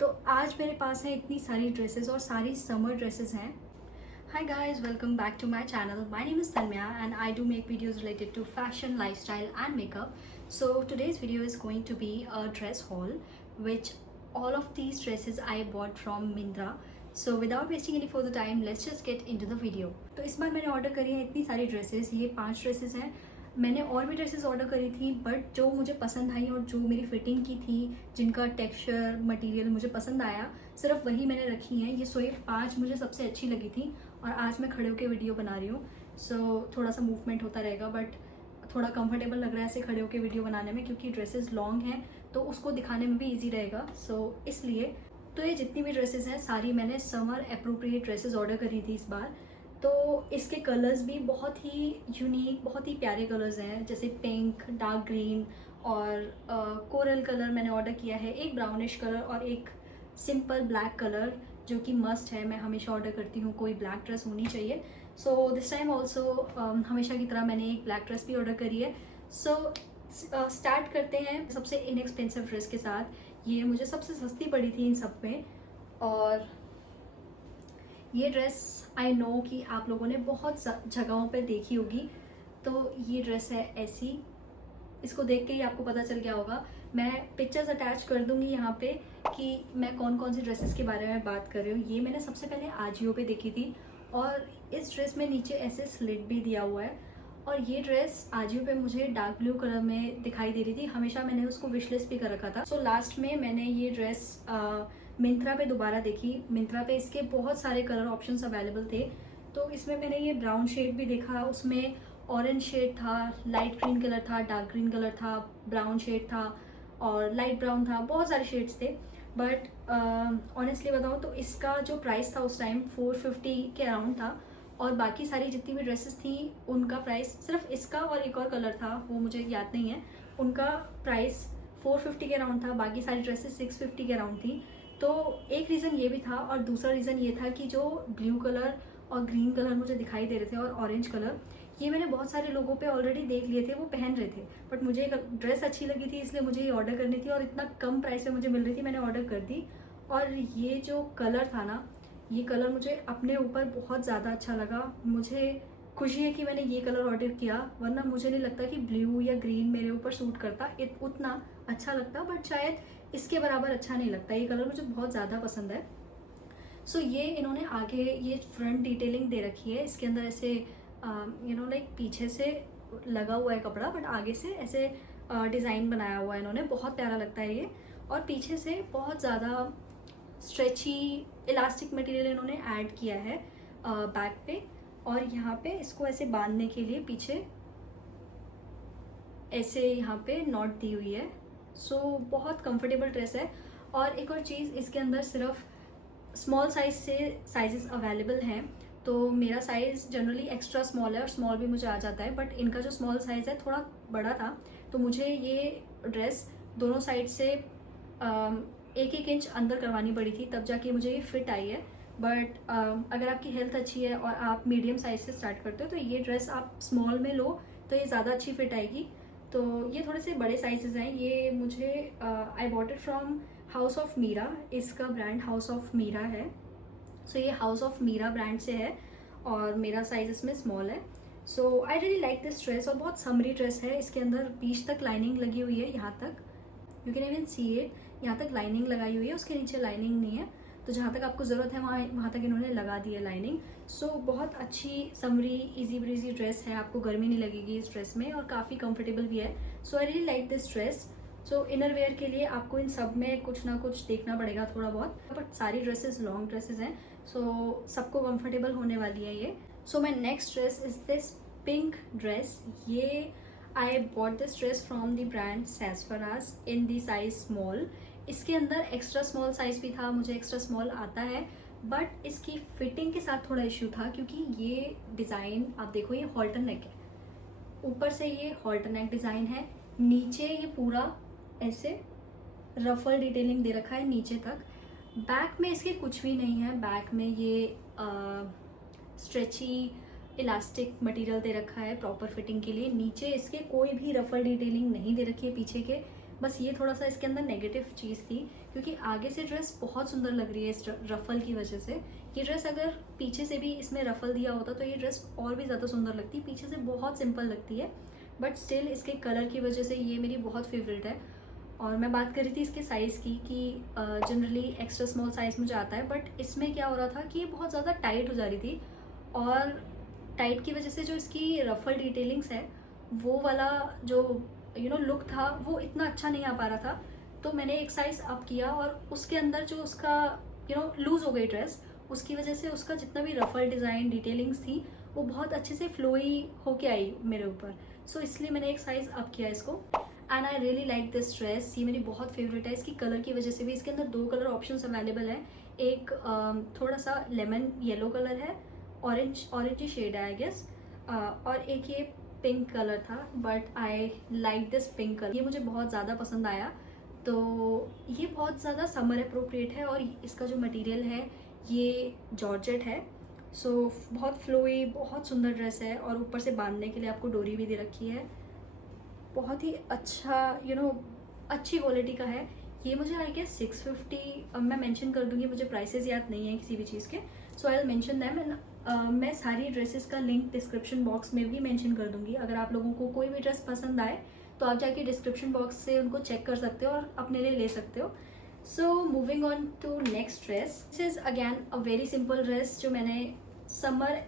तो आज मेरे पास है इतनी सारी ड्रेसेस और सारी समर ड्रेसेस हैं. Hi guys, welcome back to my channel. My name is Tanmaya and I do make videos related to fashion, lifestyle and makeup. So today's video is going to be a dress haul which all of these dresses I bought from Myntra. So without wasting any further time, let's just get into the video. तो इस बार मैंने order करी है इतनी सारी dresses. ये 5 dresses हैं. मैंने और भी ड्रेसेस ऑर्डर करी थी बट जो मुझे पसंद आई और जो मेरी फिटिंग की थी, जिनका टेक्सचर मटेरियल मुझे पसंद आया, सिर्फ वही मैंने रखी हैं. ये सोए 5 मुझे सबसे अच्छी लगी थी और आज मैं खड़े होकर वीडियो बना रही हूँ. सो थोड़ा सा मूवमेंट होता रहेगा बट थोड़ा कंफर्टेबल लग रहा है ऐसे खड़े होकर वीडियो बनाने में, क्योंकि ड्रेसेस लॉन्ग हैं तो उसको दिखाने में भी ईजी रहेगा. सो इसलिए तो ये जितनी भी ड्रेसेस हैं सारी मैंने समर अप्रोप्रिएट ड्रेसेस ऑर्डर करी थी इस बार. तो इसके कलर्स भी बहुत ही यूनिक, बहुत ही प्यारे कलर्स हैं, जैसे पिंक, डार्क ग्रीन और कोरल कलर मैंने ऑर्डर किया है, एक ब्राउनिश कलर और एक सिंपल ब्लैक कलर जो कि मस्ट है. मैं हमेशा ऑर्डर करती हूँ, कोई ब्लैक ड्रेस होनी चाहिए. सो दिस टाइम ऑल्सो हमेशा की तरह मैंने एक ब्लैक ड्रेस भी ऑर्डर करी है. सो स्टार्ट करते हैं सबसे इनएक्सपेंसिव ड्रेस के साथ. ये मुझे सबसे सस्ती पड़ी थी इन सब में और ये ड्रेस आई नो कि आप लोगों ने बहुत जगहों पर देखी होगी. तो ये ड्रेस है ऐसी, इसको देख के ही आपको पता चल गया होगा. मैं पिक्चर्स अटैच कर दूंगी यहाँ पे कि मैं कौन कौन सी ड्रेसेस के बारे में बात कर रही हूँ. ये मैंने सबसे पहले आजियो पे देखी थी और इस ड्रेस में नीचे ऐसे स्लिट भी दिया हुआ है. और ये ड्रेस आजियो पे मुझे डार्क ब्लू कलर में दिखाई दे रही थी. हमेशा मैंने उसको विश लिस्ट भी कर रखा था. सो लास्ट में मैंने ये ड्रेस मिंत्रा पे दोबारा देखी. मिंत्रा पे इसके बहुत सारे कलर ऑप्शंस अवेलेबल थे. तो इसमें मैंने ये ब्राउन शेड भी देखा, उसमें ऑरेंज शेड था, लाइट ग्रीन कलर था, डार्क ग्रीन कलर था, ब्राउन शेड था और लाइट ब्राउन था. बहुत सारे शेड्स थे. बट ऑनेस्टली बताऊँ तो इसका जो प्राइस था उस टाइम 450 के अराउंड था और बाकी सारी जितनी भी ड्रेसेस थी उनका प्राइस, सिर्फ इसका और एक और कलर था वो मुझे याद नहीं है, उनका प्राइस 450 के अराउंड था. बाकी सारी ड्रेसेस 650 के अराउंड थी. तो एक रीज़न ये भी था और दूसरा रीज़न ये था कि जो ब्लू कलर और ग्रीन कलर मुझे दिखाई दे रहे थे और ऑरेंज कलर, ये मैंने बहुत सारे लोगों पे ऑलरेडी देख लिए थे, वो पहन रहे थे. बट मुझे एक ड्रेस अच्छी लगी थी इसलिए मुझे ये ऑर्डर करनी थी और इतना कम प्राइस में मुझे मिल रही थी, मैंने ऑर्डर कर दी. और ये जो कलर था ना, ये कलर मुझे अपने ऊपर बहुत ज़्यादा अच्छा लगा. मुझे खुशी है कि मैंने ये कलर ऑर्डर किया, वरना मुझे नहीं लगता कि ब्लू या ग्रीन मेरे ऊपर सूट करता, उतना अच्छा लगता. बट शायद इसके बराबर अच्छा नहीं लगता. ये कलर मुझे बहुत ज़्यादा पसंद है. सो ये इन्होंने आगे ये फ्रंट डिटेलिंग दे रखी है. इसके अंदर ऐसे लाइक पीछे से लगा हुआ है कपड़ा बट आगे से ऐसे डिज़ाइन बनाया हुआ है इन्होंने. बहुत प्यारा लगता है ये. और पीछे से बहुत ज़्यादा स्ट्रेची इलास्टिक मटेरियल इन्होंने ऐड किया है बैक पे. और यहाँ पे इसको ऐसे बांधने के लिए पीछे ऐसे यहाँ पे नॉट दी हुई है. सो बहुत कंफर्टेबल ड्रेस है. और एक और चीज़, इसके अंदर सिर्फ स्मॉल साइज से साइजेस अवेलेबल हैं. तो मेरा साइज़ जनरली एक्स्ट्रा स्मॉल है और स्मॉल भी मुझे आ जाता है, बट इनका जो स्मॉल साइज़ है थोड़ा बड़ा था. तो मुझे ये ड्रेस दोनों साइड से 1-1 इंच अंदर करवानी पड़ी थी, तब जाके मुझे ये फिट आई है. बट अगर आपकी हेल्थ अच्छी है और आप मीडियम साइज से स्टार्ट करते हो तो ये ड्रेस आप स्मॉल में लो तो ये ज़्यादा अच्छी फिट आएगी. तो ये थोड़े से बड़े साइजेस हैं. ये मुझे I bought it from house of Meera. इसका ब्रांड हाउस ऑफ मीरा है. सो ये हाउस ऑफ मीरा ब्रांड से है और मेरा साइज इसमें स्मॉल है. So I really like this dress. और बहुत समरी ड्रेस है. इसके अंदर बीच तक लाइनिंग लगी हुई है, यहाँ तक you can even see it. यहाँ तक लाइनिंग लगाई हुई है, उसके नीचे लाइनिंग नहीं है. तो जहाँ तक आपको ज़रूरत है वहाँ तक इन्होंने लगा दी है लाइनिंग. सो बहुत अच्छी समरी इजी ब्रीजी ड्रेस है. आपको गर्मी नहीं लगेगी इस ड्रेस में और काफ़ी कंफर्टेबल भी है. So I really like this dress. So inner wear के लिए आपको इन सब में कुछ ना कुछ देखना पड़ेगा थोड़ा बहुत, बट सारी ड्रेसेस लॉन्ग ड्रेसेस हैं. सो सबको कंफर्टेबल होने वाली है ये. So my next dress is this pink dress. ये I bought this dress from the brand Sassafras in the size small. इसके अंदर एक्स्ट्रा स्मॉल साइज भी था, मुझे एक्स्ट्रा स्मॉल आता है, बट इसकी फिटिंग के साथ थोड़ा इश्यू था क्योंकि ये डिज़ाइन आप देखो, ये हॉल्टर नेक है. ऊपर से ये हॉल्टर नेक डिज़ाइन है, नीचे ये पूरा ऐसे रफल डिटेलिंग दे रखा है नीचे तक. बैक में इसके कुछ भी नहीं है. बैक में ये स्ट्रेची इलास्टिक मटेरियल दे रखा है प्रॉपर फिटिंग के लिए. नीचे इसके कोई भी रफल डिटेलिंग नहीं दे रखी है पीछे के. बस ये थोड़ा सा इसके अंदर नेगेटिव चीज़ थी, क्योंकि आगे से ड्रेस बहुत सुंदर लग रही है इस रफल की वजह से। ये ड्रेस अगर पीछे से भी इसमें रफल दिया होता तो ये ड्रेस और भी ज़्यादा सुंदर लगती। पीछे से बहुत सिंपल लगती है, बट स्टिल इसके कलर की वजह से ये मेरी बहुत फेवरेट है। और मैं बात कर रही थी इसके साइज़ की कि जनरली एक्स्ट्रा स्मॉल साइज़ मुझे आता है, बट इसमें क्या हो रहा था कि ये बहुत ज़्यादा टाइट हो जा रही थी, और टाइट की वजह से जो इसकी रफल डिटेलिंग्स है वो वाला जो लुक था वो इतना अच्छा नहीं आ पा रहा था। तो मैंने एक साइज़ अप किया, और उसके अंदर जो उसका लूज़ हो गई ड्रेस, उसकी वजह से उसका जितना भी रफल डिज़ाइन डिटेलिंग्स थी वो बहुत अच्छे से फ्लोई होके आई मेरे ऊपर। सो इसलिए मैंने एक साइज़ अप किया इसको, and I really like this dress. ये मेरी बहुत फेवरेट है इसकी कलर की वजह से भी। इसके अंदर 2 कलर ऑप्शंस अवेलेबल हैं, एक थोड़ा सा लेमन येलो कलर है, ऑरेंज शेड है आई गेस, और एक ये पिंक कलर था, but I like this pink colour, ये मुझे बहुत ज़्यादा पसंद आया। तो ये बहुत ज़्यादा समर अप्रोप्रिएट है, और इसका जो मटेरियल है ये जॉर्जेट है। सो बहुत फ्लोई, बहुत सुंदर ड्रेस है, और ऊपर से बांधने के लिए आपको डोरी भी दे रखी है। बहुत ही अच्छा अच्छी क्वालिटी का है। ये मुझे आई गेस 650, मैं मेंशन कर दूंगी, मुझे प्राइसेस याद नहीं है किसी भी चीज़ के, so I will mention them. And मैं सारी ड्रेसेस का लिंक डिस्क्रिप्शन बॉक्स में भी मेंशन कर दूंगी। अगर आप लोगों को कोई भी ड्रेस पसंद आए तो आप जाके डिस्क्रिप्शन बॉक्स से उनको चेक कर सकते हो और अपने लिए ले सकते हो। So moving on to next dress, this is again a very simple dress जो मैंने समर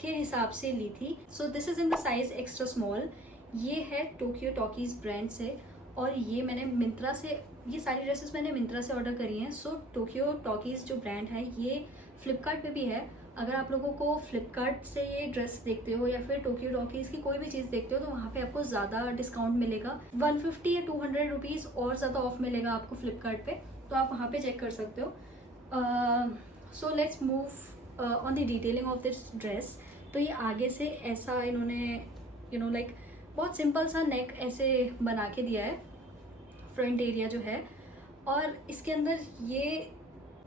के हिसाब से ली थी। So this is in the size extra small. ये है टोक्यो टॉकीज ब्रांड से, और ये मैंने मिंत्रा से, ये सारी ड्रेसेस मैंने मिंत्रा से ऑर्डर करी हैं। सो टोक्यो टॉकीज जो ब्रांड है ये फ्लिपकार्ट पे भी है। अगर आप लोगों को फ्लिपकार्ट से ये ड्रेस देखते हो या फिर टोक्यो टॉकीज की कोई भी चीज़ देखते हो तो वहाँ पे आपको ज़्यादा डिस्काउंट मिलेगा, 150 या 200 रुपीज़ और ज़्यादा ऑफ मिलेगा आपको फ्लिपकार्ट पे, तो आप वहाँ पे चेक कर सकते हो। So let's move on the detailing of this dress. तो ये आगे से ऐसा इन्होंने लाइक बहुत सिंपल सा नेक ऐसे बना के दिया है, फ्रंट एरिया जो है, और इसके अंदर ये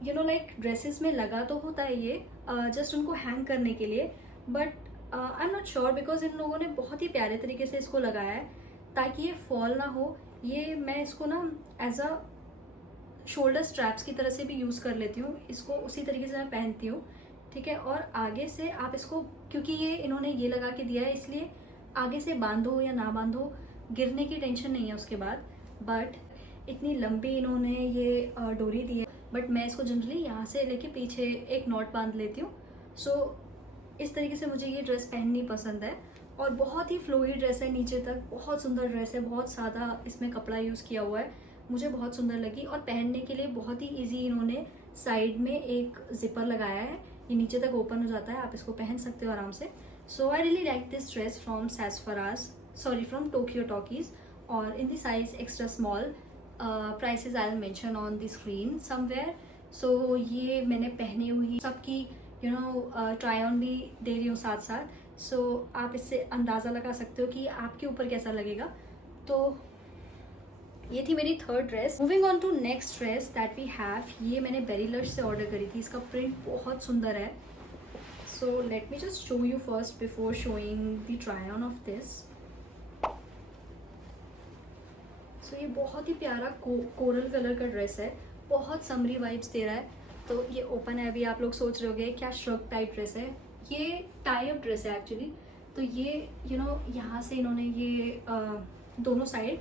लाइक ड्रेसेस में लगा तो होता है ये जस्ट उनको हैंग करने के लिए, but I am not sure because in लोगों ने बहुत ही प्यारे तरीके से इसको लगाया है ताकि ये फॉल ना हो। ये मैं इसको ना एज अ शोल्डर स्ट्रैप्स की तरह से भी यूज़ कर लेती हूँ, इसको उसी तरीके से मैं पहनती हूँ, ठीक है। और आगे से आप इसको, क्योंकि ये इन्होंने ये लगा के दिया है इसलिए आगे से बांधो या ना बांधो गिरने की टेंशन नहीं है उसके बाद। बट इतनी लंबी इन्होंने ये डोरी दी है, बट मैं इसको जनरली यहाँ से लेके पीछे एक नॉट बांध लेती हूँ। सो इस तरीके से मुझे ये ड्रेस पहननी पसंद है, और बहुत ही फ्लोई ड्रेस है, नीचे तक बहुत सुंदर ड्रेस है, बहुत सादा इसमें कपड़ा यूज़ किया हुआ है, मुझे बहुत सुंदर लगी। और पहनने के लिए बहुत ही ईजी, इन्होंने साइड में एक जिपर लगाया है, ये नीचे तक ओपन हो जाता है, आप इसको पहन सकते हो आराम से। So I really like this dress from from Tokyo Talkies, और in the size extra small. Prices I will mention on the screen somewhere. So ये मैंने पहनी हुई सबकी ट्राई ऑन भी दे रही हूँ साथ साथ। सो आप इससे अंदाज़ा लगा सकते हो कि आपके ऊपर कैसा लगेगा। तो ये थी मेरी third dress. Moving on to next dress that we have, ये मैंने बेरीलश से ऑर्डर करी थी, इसका प्रिंट बहुत सुंदर है। So let me just show you first before showing the try on of this. So ये बहुत ही प्यारा कोरल कलर का ड्रेस है, बहुत समरी वाइब्स दे रहा है। तो ये ओपन है, अभी आप लोग सोच रहे होंगे क्या श्रग टाइप ड्रेस है, ये टाई अप ड्रेस है एक्चुअली। तो ये यहाँ से इन्होंने ये दोनों साइड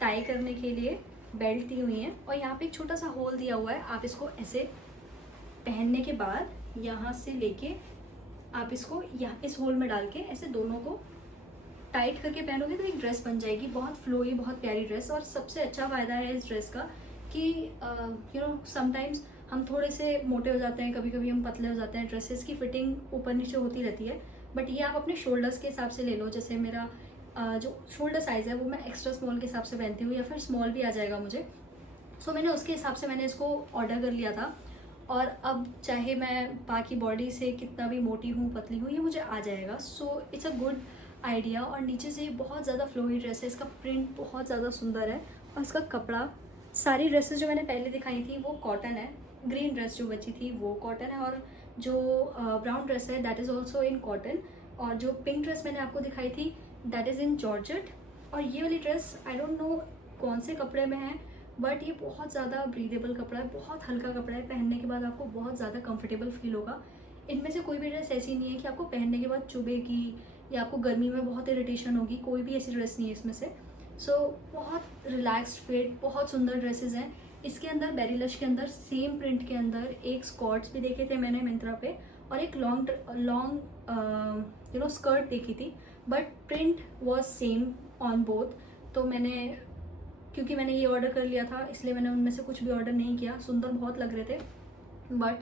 टाई करने के लिए बेल्ट दी हुई है, और यहाँ पे एक छोटा सा होल दिया हुआ है। आप इसको ऐसे पहनने के बाद यहाँ से लेके आप इसको यहाँ इस होल में डाल के ऐसे दोनों को टाइट करके पहनोगे तो एक ड्रेस बन जाएगी, बहुत फ्लोई, बहुत प्यारी ड्रेस। और सबसे अच्छा फ़ायदा है इस ड्रेस का कि समटाइम्स हम थोड़े से मोटे हो जाते हैं, कभी कभी हम पतले हो जाते हैं, ड्रेसेस की फिटिंग ऊपर नीचे होती रहती है, बट ये आप अपने शोल्डर्स के हिसाब से ले लो। जैसे मेरा जो शोल्डर साइज़ है वो मैं एक्स्ट्रा स्मॉल के हिसाब से पहनती हूँ, या फिर स्मॉल भी आ जाएगा मुझे। सो मैंने उसके हिसाब से मैंने इसको ऑर्डर कर लिया था, और अब चाहे मैं बाकी बॉडी से कितना भी मोटी हूँ पतली हूँ ये मुझे आ जाएगा। So it's a good idea. और नीचे से बहुत ज़्यादा फ्लोई ड्रेस है, इसका प्रिंट बहुत ज़्यादा सुंदर है, और इसका कपड़ा, सारी ड्रेसेस जो मैंने पहले दिखाई थी वो कॉटन है, ग्रीन ड्रेस जो बची थी वो कॉटन है, और जो ब्राउन ड्रेस है that is also in cotton, और जो पिंक ड्रेस मैंने आपको दिखाई थी दैट इज़ इन जॉर्जेट। और ये वाली ड्रेस आई डोंट नो कौन से कपड़े में है, बट ये बहुत ज़्यादा ब्रीदेबल कपड़ा है, बहुत हल्का कपड़ा है, पहनने के बाद आपको बहुत ज़्यादा कंफर्टेबल फील होगा। इनमें से कोई भी ड्रेस ऐसी नहीं है कि आपको पहनने के बाद चुभेगी या आपको गर्मी में बहुत इरिटेशन होगी, कोई भी ऐसी ड्रेस नहीं है इसमें से। सो बहुत रिलैक्स्ड फिट, बहुत सुंदर ड्रेसेस हैं। इसके अंदर बेरी लश के अंदर सेम प्रिंट के अंदर एक स्कर्ट्स भी देखे थे मैंने मिंत्रा पे, और एक लॉन्ग स्कर्ट देखी थी, but print was same on both. तो क्योंकि मैंने ये ऑर्डर कर लिया था इसलिए मैंने उनमें से कुछ भी ऑर्डर नहीं किया। सुंदर बहुत लग रहे थे, बट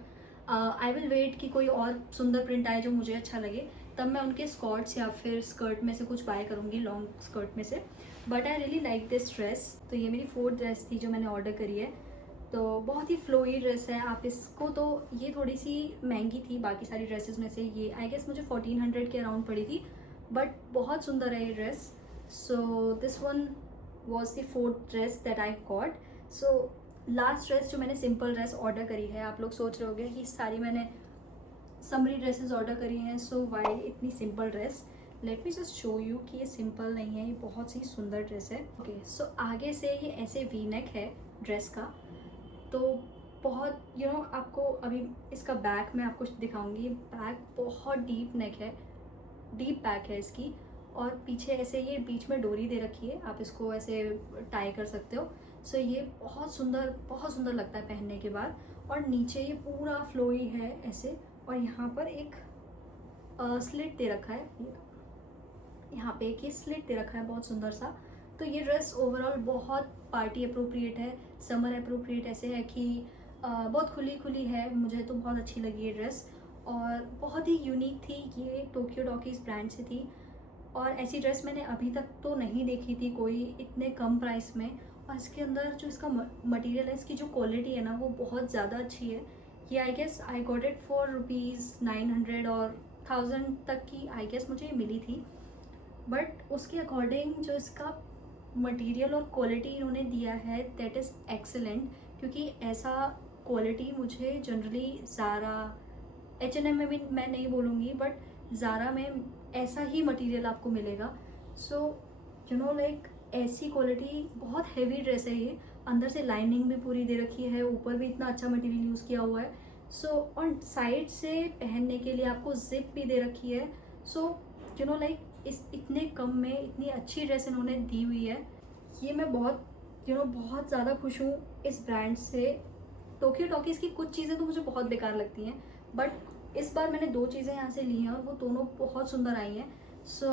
आई विल वेट कि कोई और सुंदर प्रिंट आए जो मुझे अच्छा लगे, तब मैं उनके स्कर्ट्स या फिर स्कर्ट में से कुछ बाय करूँगी, लॉन्ग स्कर्ट में से। But I really like this dress. तो ये मेरी 4th ड्रेस थी जो मैंने ऑर्डर करी है। तो बहुत ही फ्लोई ड्रेस है। आप इसको, तो ये थोड़ी सी महंगी थी बाकी सारी ड्रेसेस में से, ये आई गेस मुझे 1400 के अराउंड पड़ी थी, बट बहुत सुंदर है ये dress. So this one was the 4th dress that I got. So last dress जो मैंने सिंपल ड्रेस ऑर्डर करी है, आप लोग सोच रहे होंगे कि सारी मैंने समरी ड्रेसेस ऑर्डर करी हैं, सो वाई इतनी simple dress. Late me just show you कि ये सिंपल नहीं है, ये बहुत ही सुंदर ड्रेस है। ओके, सो आगे से ये ऐसे वी नेक है ड्रेस का, तो बहुत आपको अभी इसका बैक मैं आपको दिखाऊंगी। बैक बहुत डीप नेक है, डीप बैक है इसकी, और पीछे ऐसे ये बीच में डोरी दे रखी है, आप इसको ऐसे टाई कर सकते हो। सो ये बहुत सुंदर लगता है पहनने के बाद। और नीचे ये पूरा फ्लोई है ऐसे, और यहाँ पर एक स्लिट दे रखा है, यहाँ पे एक ये स्लिट दे रखा है बहुत सुंदर सा। तो ये ड्रेस ओवरऑल बहुत पार्टी अप्रोप्रिएट है, समर अप्रोप्रिएट ऐसे है कि बहुत खुली है। मुझे तो बहुत अच्छी लगी ये ड्रेस, और बहुत ही यूनिक थी। ये टोक्यो डॉकीज ब्रांड से थी, और ऐसी ड्रेस मैंने अभी तक तो नहीं देखी थी कोई इतने कम प्राइस में। और इसके अंदर जो इसका मटेरियल है, इसकी जो क्वालिटी है ना, वो बहुत ज़्यादा अच्छी है। ये I guess I got it for ₹900 और 1000 तक की आई गेस मुझे मिली थी, बट उसके अकॉर्डिंग जो इसका मटेरियल और क्वालिटी इन्होंने दिया है दैट इज़ एक्सेलेंट। क्योंकि ऐसा क्वालिटी मुझे जनरली ज़ारा, H&M में भी मैं नहीं बोलूँगी, बट ज़ारा में ऐसा ही मटेरियल आपको मिलेगा। सो लाइक ऐसी क्वालिटी, बहुत हैवी ड्रेस है ये, अंदर से लाइनिंग भी पूरी दे रखी है, ऊपर भी इतना अच्छा मटेरियल यूज़ किया हुआ है। सो और साइड से पहनने के लिए आपको जिप भी दे रखी है। सो लाइक इस इतने कम में इतनी अच्छी ड्रेस इन्होंने दी हुई है। ये मैं बहुत बहुत ज़्यादा खुश हूँ इस ब्रांड से। टोक्यो टॉकीज़ की कुछ चीज़ें तो मुझे बहुत बेकार लगती हैं, बट इस बार मैंने 2 चीज़ें यहाँ से ली हैं और वो दोनों बहुत सुंदर आई हैं। So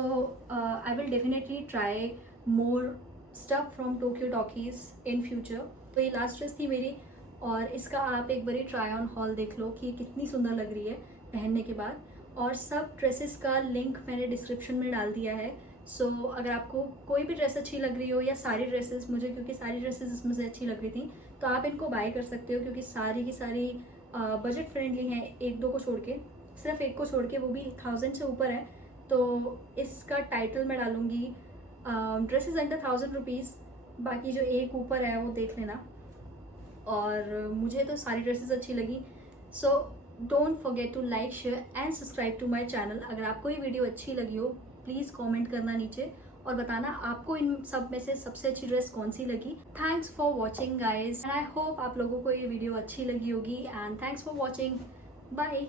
I will definitely try more stuff from Tokyo Talkies in future. तो ये लास्ट ड्रेस थी मेरी, और इसका आप एक बारी ट्राई ऑन हॉल देख लो कि कितनी सुंदर लग रही है पहनने के बाद। और सब ड्रेसेस का लिंक मैंने डिस्क्रिप्शन में डाल दिया है। सो अगर आपको कोई भी ड्रेस अच्छी लग रही हो, या सारी ड्रेसेस, मुझे क्योंकि सारी ड्रेसेस इसमें से अच्छी लग रही थी, तो आप इनको बाय कर सकते हो, क्योंकि सारी की सारी बजट फ्रेंडली हैं, 1-2 को छोड़ के, सिर्फ एक को छोड़ के, वो भी 1000 से ऊपर है। तो इसका टाइटल मैं डालूँगी ड्रेसेस अंडर 1000 रुपीज़, बाकी जो एक ऊपर है वो देख लेना। और मुझे तो सारी ड्रेसेस अच्छी लगी। So don't forget to like, share and subscribe to my channel. अगर आपको ये वीडियो अच्छी लगी हो, प्लीज़ कमेंट करना नीचे और बताना आपको इन सब में से सबसे अच्छी ड्रेस कौन सी लगी। Thanks for watching guys, and I hope आप लोगों को ये वीडियो अच्छी लगी होगी, and thanks for watching. Bye.